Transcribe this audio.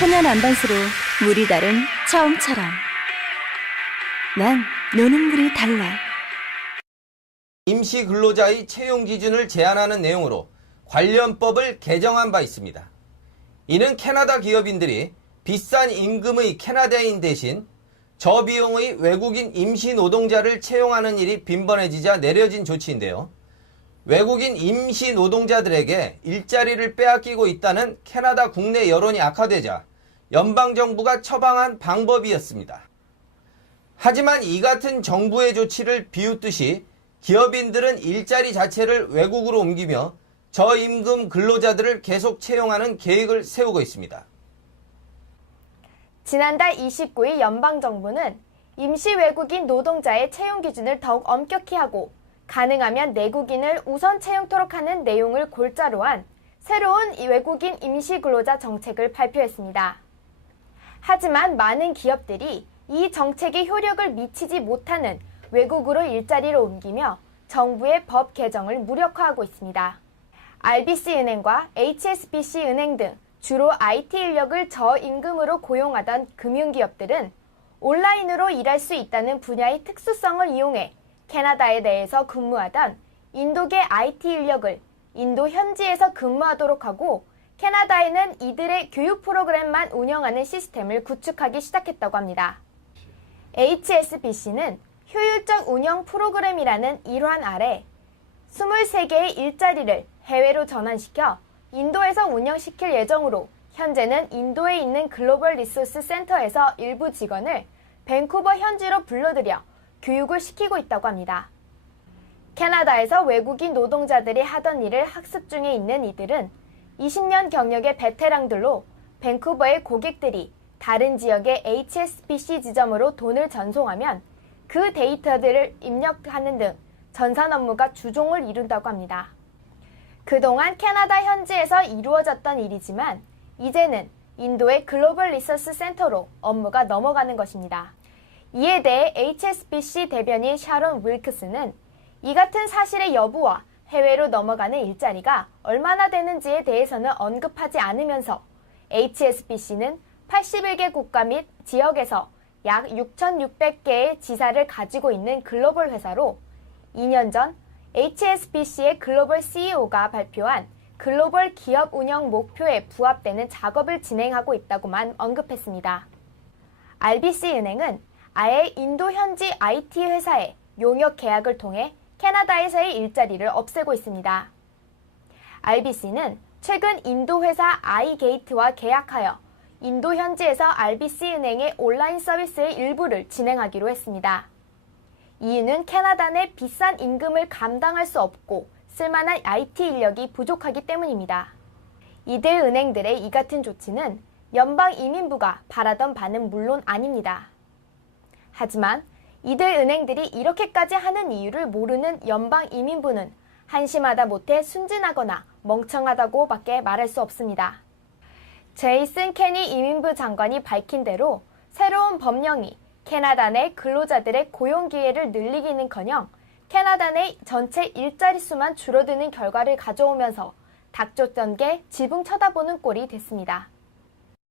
천연 안반수로 물이 다른 처음처럼. 난 노는 물이 달라. 임시 근로자의 채용 기준을 제한하는 내용으로 관련법을 개정한 바 있습니다. 이는 캐나다 기업인들이 비싼 임금의 캐나다인 대신 저비용의 외국인 임시 노동자를 채용하는 일이 빈번해지자 내려진 조치인데요. 외국인 임시 노동자들에게 일자리를 빼앗기고 있다는 캐나다 국내 여론이 악화되자 연방정부가 처방한 방법이었습니다. 하지만 이 같은 정부의 조치를 비웃듯이 기업인들은 일자리 자체를 외국으로 옮기며 저임금 근로자들을 계속 채용하는 계획을 세우고 있습니다. 지난달 29일 연방정부는 임시 외국인 노동자의 채용 기준을 더욱 엄격히 하고 가능하면 내국인을 우선 채용토록 하는 내용을 골자로 한 새로운 외국인 임시 근로자 정책을 발표했습니다. 하지만 많은 기업들이 이 정책이 효력을 미치지 못하는 외국으로 일자리를 옮기며 정부의 법 개정을 무력화하고 있습니다. RBC은행과 HSBC은행 등 주로 IT 인력을 저임금으로 고용하던 금융기업들은 온라인으로 일할 수 있다는 분야의 특수성을 이용해 캐나다에 내에서 근무하던 인도계 IT 인력을 인도 현지에서 근무하도록 하고 캐나다에는 이들의 교육 프로그램만 운영하는 시스템을 구축하기 시작했다고 합니다. HSBC는 효율적 운영 프로그램이라는 일환 아래 23개의 일자리를 해외로 전환시켜 인도에서 운영시킬 예정으로 현재는 인도에 있는 글로벌 리소스 센터에서 일부 직원을 밴쿠버 현지로 불러들여 교육을 시키고 있다고 합니다. 캐나다에서 외국인 노동자들이 하던 일을 학습 중에 있는 이들은 20년 경력의 베테랑들로 밴쿠버의 고객들이 다른 지역의 HSBC 지점으로 돈을 전송하면 그 데이터들을 입력하는 등 전산 업무가 주종을 이룬다고 합니다. 그동안 캐나다 현지에서 이루어졌던 일이지만 이제는 인도의 글로벌 리소스 센터로 업무가 넘어가는 것입니다. 이에 대해 HSBC 대변인 샤론 윌크스는 이 같은 사실의 여부와 해외로 넘어가는 일자리가 얼마나 되는지에 대해서는 언급하지 않으면서 HSBC는 81개 국가 및 지역에서 약 6,600개의 지사를 가지고 있는 글로벌 회사로 2년 전 HSBC의 글로벌 CEO가 발표한 글로벌 기업 운영 목표에 부합되는 작업을 진행하고 있다고만 언급했습니다. RBC은행은 아예 인도 현지 IT 회사에 용역 계약을 통해 캐나다에서의 일자리를 없애고 있습니다. RBC는 최근 인도 회사 아이게이트와 계약하여 인도 현지에서 RBC은행의 온라인 서비스의 일부를 진행하기로 했습니다. 이유는 캐나다 내 비싼 임금을 감당할 수 없고 쓸만한 IT 인력이 부족하기 때문입니다. 이들 은행들의 이 같은 조치는 연방 이민부가 바라던 바는 물론 아닙니다. 하지만 이들 은행들이 이렇게까지 하는 이유를 모르는 연방 이민부는 한심하다 못해 순진하거나 멍청하다고밖에 말할 수 없습니다. 제이슨 케니 이민부 장관이 밝힌 대로 새로운 법령이 캐나다 내 근로자들의 고용 기회를 늘리기는커녕 캐나다 내 전체 일자리 수만 줄어드는 결과를 가져오면서 닥쳤던 게 지붕 쳐다보는 꼴이 됐습니다.